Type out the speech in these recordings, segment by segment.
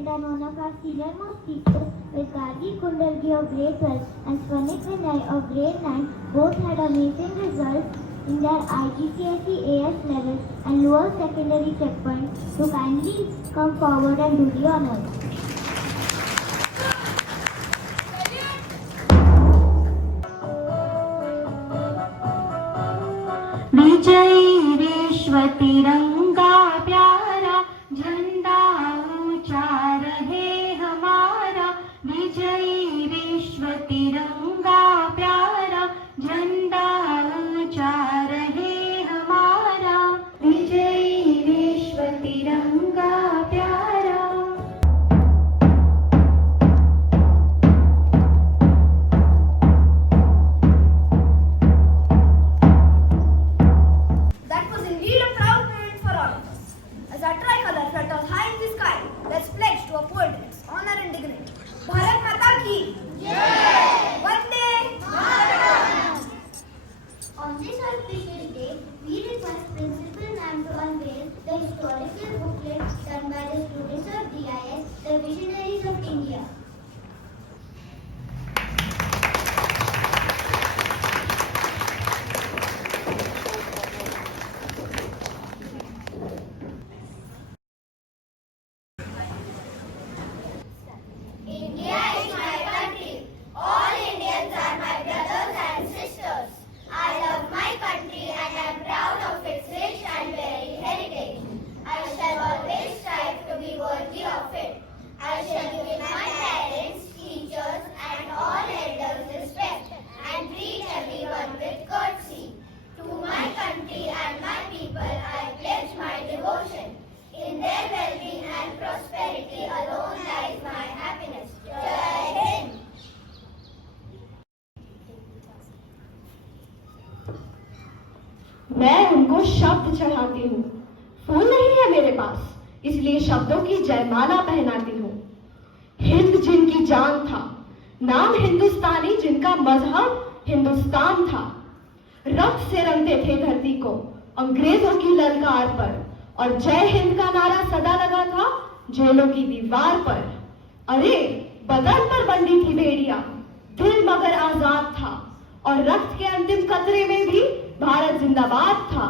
President and one of our senior most teachers with Gaji Kundalgi of grade 12 and Swanik Vinay of grade 9 both had amazing results in their IGCSE AS level and lower secondary checkpoint to kindly come forward and do the honors. विजयी विश्व तिरंगा प्यारा झंडा ऊंचा रहे हमारा। विजयी विश्व तिरंगा प्यारा झंडा ऊंचा रहे हमारा। विजयी विश्व तिरंगा प्यारा। As our tricolor flutters high in the sky, let's pledge to uphold its honor and dignity. Bharat Mata ki Jai! Vande Mataram! On this auspicious day, we request Principal Ma'am to unveil the historical booklet done by the students of DIS, the Visionaries of India. India is my country. All Indians are my brothers and sisters. I love my country and am proud of its rich and varied heritage. I shall always strive to be worthy of it. I shall give my parents, teachers and all elders respect and treat everyone with courtesy. To my country and my people I pledge my devotion. In their well-being and prosperity alone lies my happiness. Jai Hind! मैं उनको शब्द चढ़ाती हूँ। फूल नहीं है मेरे पास, इसलिए शब्दों की जयमाला पहनाती हूँ। हिंद जिनकी जान था, नाम हिंदुस्तानी जिनका मजहब हिंदुस्तान था। रक्त से रंगते थे धरती को अंग्रेजों की ललकार पर, और जय हिंद का नारा सदा लगा था जेलों की दीवार पर। अरे बदन पर बंधी थी बेड़ियां, दिल मगर आजाद था, और रक्त के अंतिम कतरे में भी भारत जिंदाबाद था।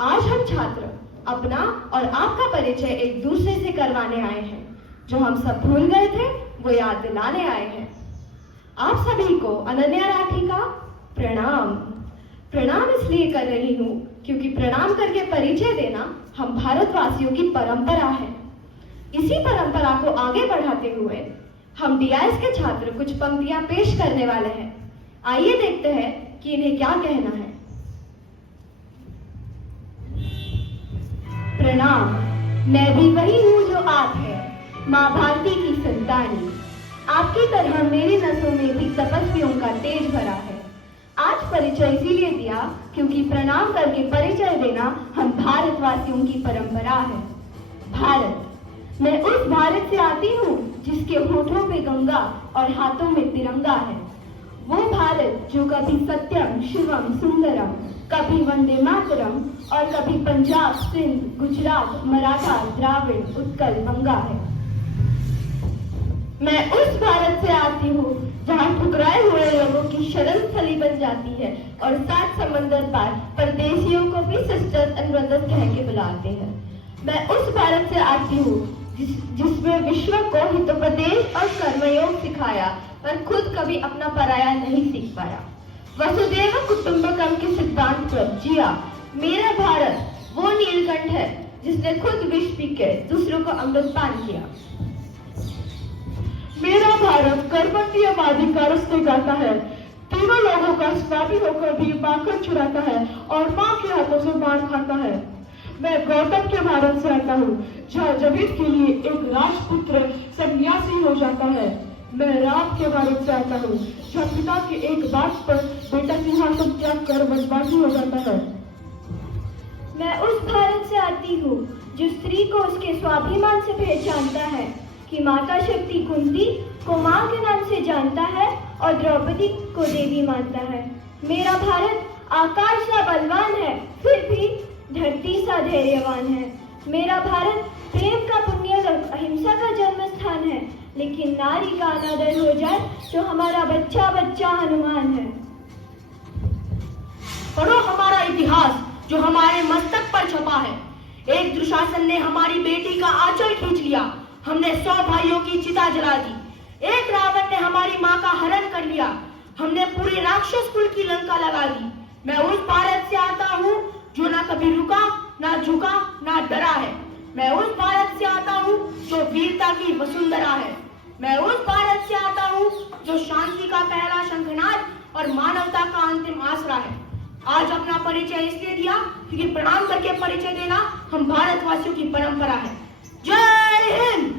आज हम छात्र अपना और आपका परिचय एक दूसरे से करवाने आए हैं। जो हम सब भूल गए थे वो याद दिलाने आए हैं। आप सभी को अनन्या राठी का प्रणाम। प्रणाम इसलिए कर रही हूँ क्योंकि प्रणाम करके परिचय देना हम भारतवासियों की परंपरा है। इसी परंपरा को आगे बढ़ाते हुए हम डीआईएस के छात्र कुछ पंक्तियां पेश करने वाले हैं। आइए देखते हैं कि इन्हें क्या कहना है। प्रणाम, मैं भी वही हूँ जो आप है, माँ भारती की संतानी। आपकी तरह मेरी नसों में भी तपस्वियों का तेज भरा है। आज परिचय इसीलिए दिया क्योंकि प्रणाम करके परिचय देना हम भारतवासियों की परंपरा है। भारत, मैं उस भारत से आती हूँ जिसके होठों पे गंगा और हाथों में तिरंगा है। वो भारत जो कभी सत्यम शिवम सुंदरम, कभी वंदे मातरम और कभी पंजाब सिंध गुजरात मराठा द्राविड़ उत्कल गंगा है। मैं उस भारत से आती हूँ जहाँ ठुकराए हुए लोगों की शरण स्थली बन जाती है और 7 समंदर पार परदेशियों को भी सिस्टर्स एंड ब्रदर्स कह के बुलाते हैं। मैं उस भारत से आती हूँ जिसमें विश्व को हितोपदेश और कर्मयोग सिखाया पर खुद कभी अपना पराया नहीं सीख पाया। वसुदेव कुटुंबकम के सिद्धांत पर जिया। मेरा भारत वो नीलकंठ है जिसने खुद विष पी के दूसरों को अमृतपान किया। मेरा भारत करबंदी आबादी का रस्ते गाता है, तीनों लोगों का स्वामी होकर भी माखन चुराता है और माँ के हाथों से मार खाता है। मैं गौतम के भारत से आता हूँ जहाँ जमीन के लिए एक राजपुत्र सन्यासी हो जाता है। मैं राम के भारत से आता हूँ जहाँ पिता के एक बात पर बेटा सिंहासन त्याग कर वनवासी हो जाता है। मैं उस भारत से आती हूँ जो स्त्री को उसके स्वाभिमान से पहचानता है कि माता शक्ति कुंती को माँ के नाम से जानता है और द्रौपदी को देवी मानता है। मेरा भारत आकाश सा बलवान है फिर भी धरती सा धैर्यवान है। मेरा भारत प्रेम का पुण्य अहिंसा अनादर हो जाए तो हमारा बच्चा बच्चा हनुमान है। पढ़ो हमारा इतिहास जो हमारे मस्तक पर छपा है। एक दुशासन ने हमारी बेटी का आंचल खींच लिया, हमने 100 भाइयों की चिता जला दी। एक रावण ने हमारी माँ का हरण कर लिया, हमने पूरे राक्षस कुल की लंका लगा दी। मैं उस भारत से आता हूँ जो ना कभी रुका, ना झुका, ना डरा है। मैं उस भारत से आता हूँ जो वीरता की वसुंधरा है। मैं उस भारत से आता हूँ जो शांति का पहला शंखनाद और मानवता का अंतिम आसरा है। आज अपना परिचय इसलिए दिया क्योंकि प्रणाम करके परिचय देना हम भारतवासियों की परंपरा है। जय Hind.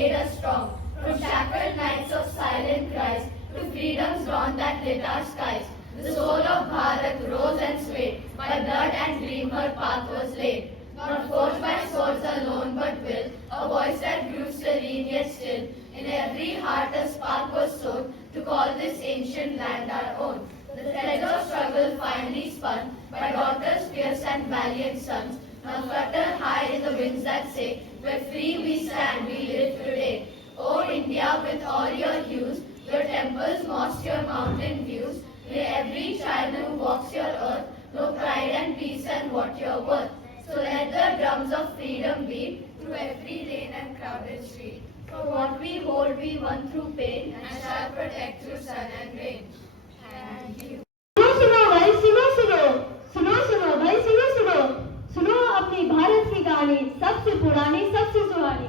made us strong. From shackled nights of silent cries to freedom's dawn that lit our skies. The soul of Bharat rose and swayed. By blood and dream her path was laid. Not forged by swords alone but will, a voice that grew serene yet still. In every heart a spark was sown to call this ancient land our own. The threads of struggle finally spun by daughters fierce and valiant sons. Now flutter high in the winds that say, we're free we stand, we live today. O India, with all your hues, your temples, mosques, your mountain views, may every child who walks your earth know pride and peace and what you're worth. So let the drums of freedom beat through every lane and crowded street. For what we hold we won through pain and shall protect through sun and rain. Thank you. सुनो भाई, सुनो भाई, सुनो अपनी भारत की कहानी, सबसे पुरानी, सबसे सुहानी.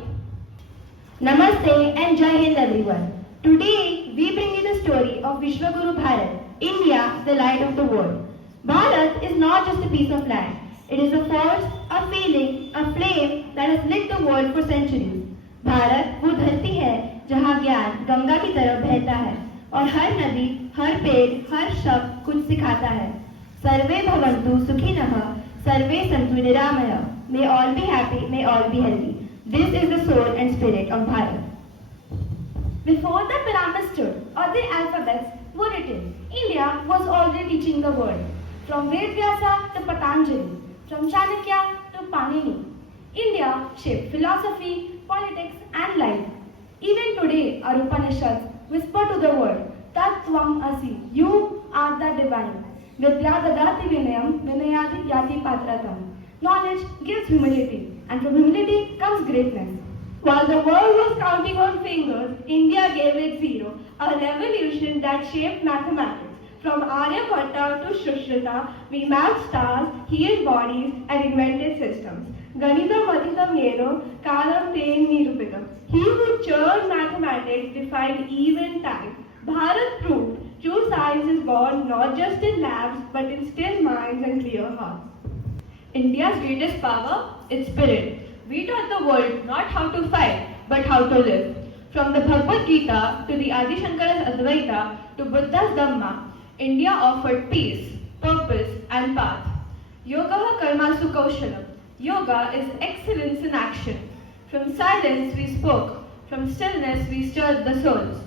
Namaste and Jai Hind everyone. Today we bring you the story of Vishwaguru Bharat, India, the light of the world. Bharat is not just a piece of land. It is a force, a feeling, a flame that has lit the world for centuries. Bharat वो धरती है जहाँ ज्ञान गंगा की तरह बहता है और हर नदी, हर पेड़, हर शब्द कुछ सिखाता है. सर्वे भवन्तु सुखिनः, सर्वे सन्तु निरामयः. May all be happy, may all be healthy. This is the soul and spirit of Bharat. Before the pyramids stood or the alphabets were written, India was already teaching the world. From Ved Vyasa to Patanjali, from Chanakya to Panini, India shaped philosophy, politics and life. Even today, our Upanishads whisper to the world, Tat Tvam Asi, you are the divine. Vidya Dadati Vinayam, Vinayadi Yati Patratam. Knowledge gives humility, and from humility comes greatness. While the world was counting on fingers, India gave it zero, a revolution that shaped mathematics. From Aryabhatta to Shushruta, we mapped stars, healed bodies, and invented systems. Ganitam Madhitam Yeno, Kalam Tain Nirupitam. He who churned mathematics defined even time. Bharat proved true science is born not just in labs, but in still minds and clear hearts. India's greatest power, its spirit. We taught the world not how to fight, but how to live. From the Bhagavad Gita to the Adi Shankara's Advaita to Buddha's Dhamma, India offered peace, purpose and path. Yoga Karmasu Kaushalam. Yoga is excellence in action. From silence we spoke, from stillness we stirred the souls.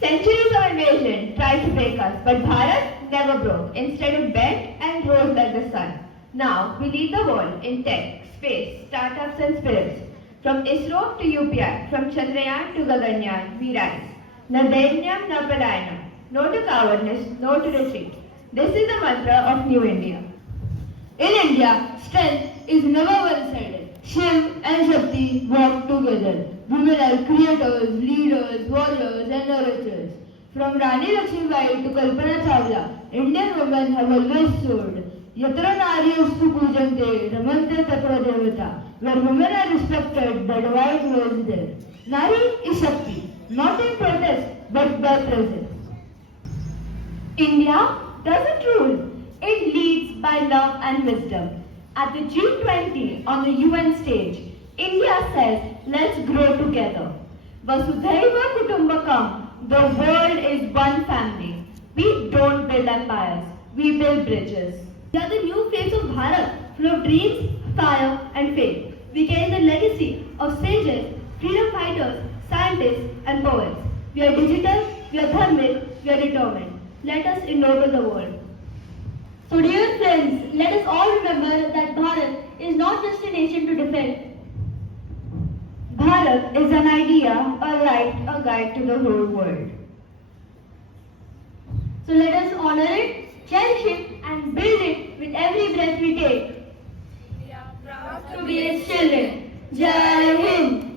Centuries of invasion tried to break us, but Bharat never broke. Instead it bent and rose like the sun. Now we lead the world in tech, space, startups and spirits. From ISRO to UPI, from Chandrayaan to Gaganyaan, we rise. Na dainyam, na palayanam. No to cowardness, no to retreat. This is the mantra of New India. In India, strength is never one-sided. Shiv and Shakti walk together. Women are creators, leaders, warriors and narrators. From Rani Lakshmibai to Kalpana Chawla, Indian women have always soared. Yatra Nari Ustu Pujante, Ramante Tapra Devata. Where women are respected, the divine dwells there. Nari is Shakti, not in protest, but by presence. India doesn't rule, it leads by love and wisdom. At the G20 on the UN stage, India says, let's grow together. Vasudhaiva Kutumbakam, the world is one family. We don't build empires, we build bridges. We are the new face of Bharat, full of dreams, fire and faith. We carry the legacy of sages, freedom fighters, scientists and poets. We are digital, we are dharmic, we are determined. Let us ennoble the world. So dear friends, let us all remember that Bharat is not just a nation to defend. Bharat is an idea, a right, a guide to the whole world. So let us honor it, cherish it and build it with every breath we take. We are proud To be its children. Jai Hind!